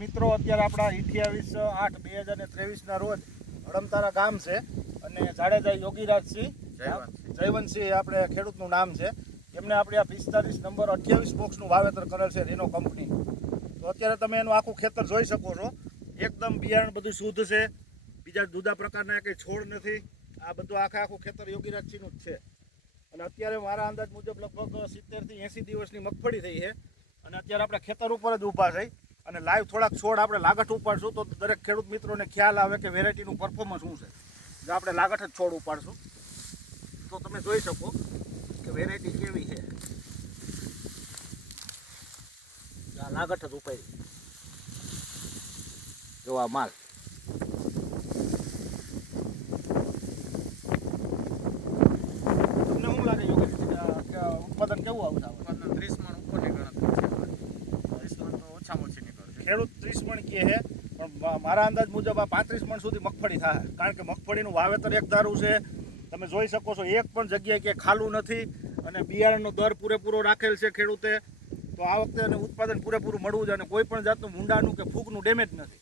મિત્રો, અત્યારે આપણા 28/8/2023 રોજ હડમતારા ગામ છે અને જાડેજા યોગીરાજસિંહ જયવંતસિંહ આપણે ખેડૂતનું નામ છે. એમને આપણે આ 45 નંબર 28 બોક્સનું વાવેતર કરેલ છે રેનો કંપની. તો અત્યારે તમે એનું આખું ખેતર જોઈ શકો છો. એકદમ બિયારણ બધું શુદ્ધ છે, બીજા જુદા પ્રકારના કંઈ છોડ નથી. આ બધું આખું ખેતર યોગીરાજસિંહનું જ છે. અને અત્યારે મારા અંદાજ મુજબ લગભગ 70 થી 80 દિવસની મગફળી થઈ છે. અને અત્યારે આપણે ખેતર ઉપર જ ઊભા થઈ અને લાઈવ થોડાક છોડ આપણે લાગઠ ઉપાડશું તો દરેક ખેડૂત મિત્રોને ખ્યાલ આવે કે વેરાયટીનું પરફોર્મન્સ શું છે. જો આપણે લાગઠ જ છોડ ઉપાડશું તો તમે જોઈ શકો કે વેરાયટી કેવી છે. આ લાગઠ જ ઉપાડી જો આ માલ. તમને શું લાગે ઉત્પાદન કેવું આવશે? 30 મણ ઉપરની ગણતરી છે. 30 મણ તો ઓછામાં ઓછી નીકળશે. ખેડૂત 30 મણ કહે છે, પણ મારા અંદાજ મુજબ આ 35 મણ સુધી મગફળી થાય. કારણ કે મગફળીનું વાવેતર એક ધારું છે. તમે જોઈ શકો છો એક પણ જગ્યાએ કે ખાલું નથી અને બિયારણનો દર પૂરેપૂરો રાખેલ છે ખેડૂતે. તો આ વખતે ઉત્પાદન પૂરેપૂરું મળવું જોઈએ અને કોઈ પણ જાતનું મૂંડાનું કે ફૂગનું ડેમેજ નથી.